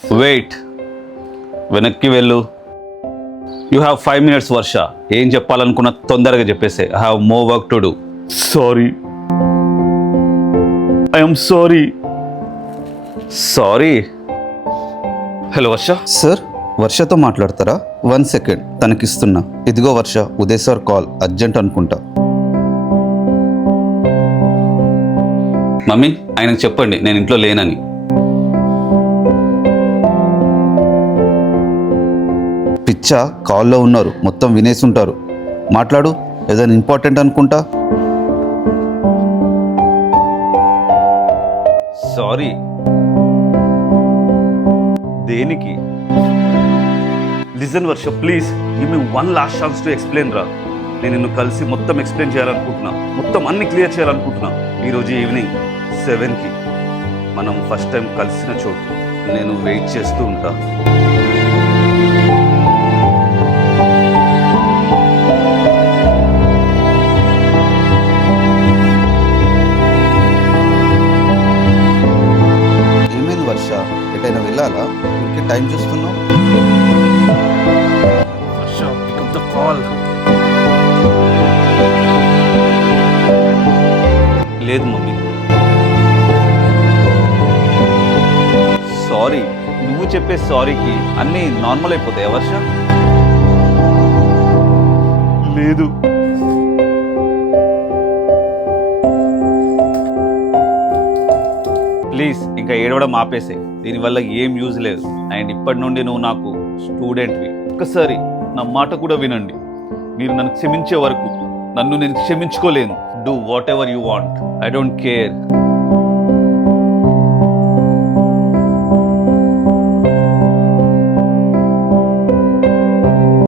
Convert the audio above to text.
Wait, వెనక్కి వెళ్ళు. You have 5 minutes Varsha. ఏం చెప్పాలనుకున్న తొందరగా చెప్పేసే. I have more work to do. Sorry, I'm sorry. Sorry. Hello Varsha. Sir, వర్షతో మాట్లాడతారా? 1 second, తనకిస్తున్నా. ఇదిగో Varsha, Uday sir call, urgent అనుకుంటా. మమ్మీ, ఆయనకు చెప్పండి నేను ఇంట్లో లేనని. పిచ్చా, కాల్లో ఉన్నారు, మొత్తం వినేసి ఉంటారు. మాట్లాడు, ఏదైనా ఇంపార్టెంట్ అనుకుంటా. సారీ. దేనికి? Listen Varsha, please give me one last chance to explain రా. నేను నిన్ను కలిసి మొత్తం ఎక్స్ప్లెయిన్ చేయాలనుకుంటున్నా, మొత్తం అన్ని క్లియర్ చేయాలనుకుంటున్నా. ఈరోజు ఈవినింగ్ 7కి మనం ఫస్ట్ టైం కలిసిన చోటు. నేను వెయిట్ చేస్తూ ఉంటా. ఏమైంది వర్ష? ఎటైనా వెళ్ళాలా? ఇంకే టైం చూస్తున్నావు. వర్ష, పిక్ అప్ ద కాల్. లేదు మమ్మీ. సారీ. నువ్వు చెప్పే సారీకి అన్నీ నార్మల్ అయిపోతాయా వర్ష? లేదు. ప్లీజ్ ఇంకా ఏడవడం ఆపేసే. దీనివల్ల ఏం యూజ్ లేదు. అండ్ ఇప్పటి నుండి నువ్వు నాకు స్టూడెంట్వి. ఒక్కసారి నా మాట కూడా వినండి. మీరు నన్ను క్షమించే వరకు నన్ను నేను క్షమించుకోలేను. Do whatever you want. I don't care.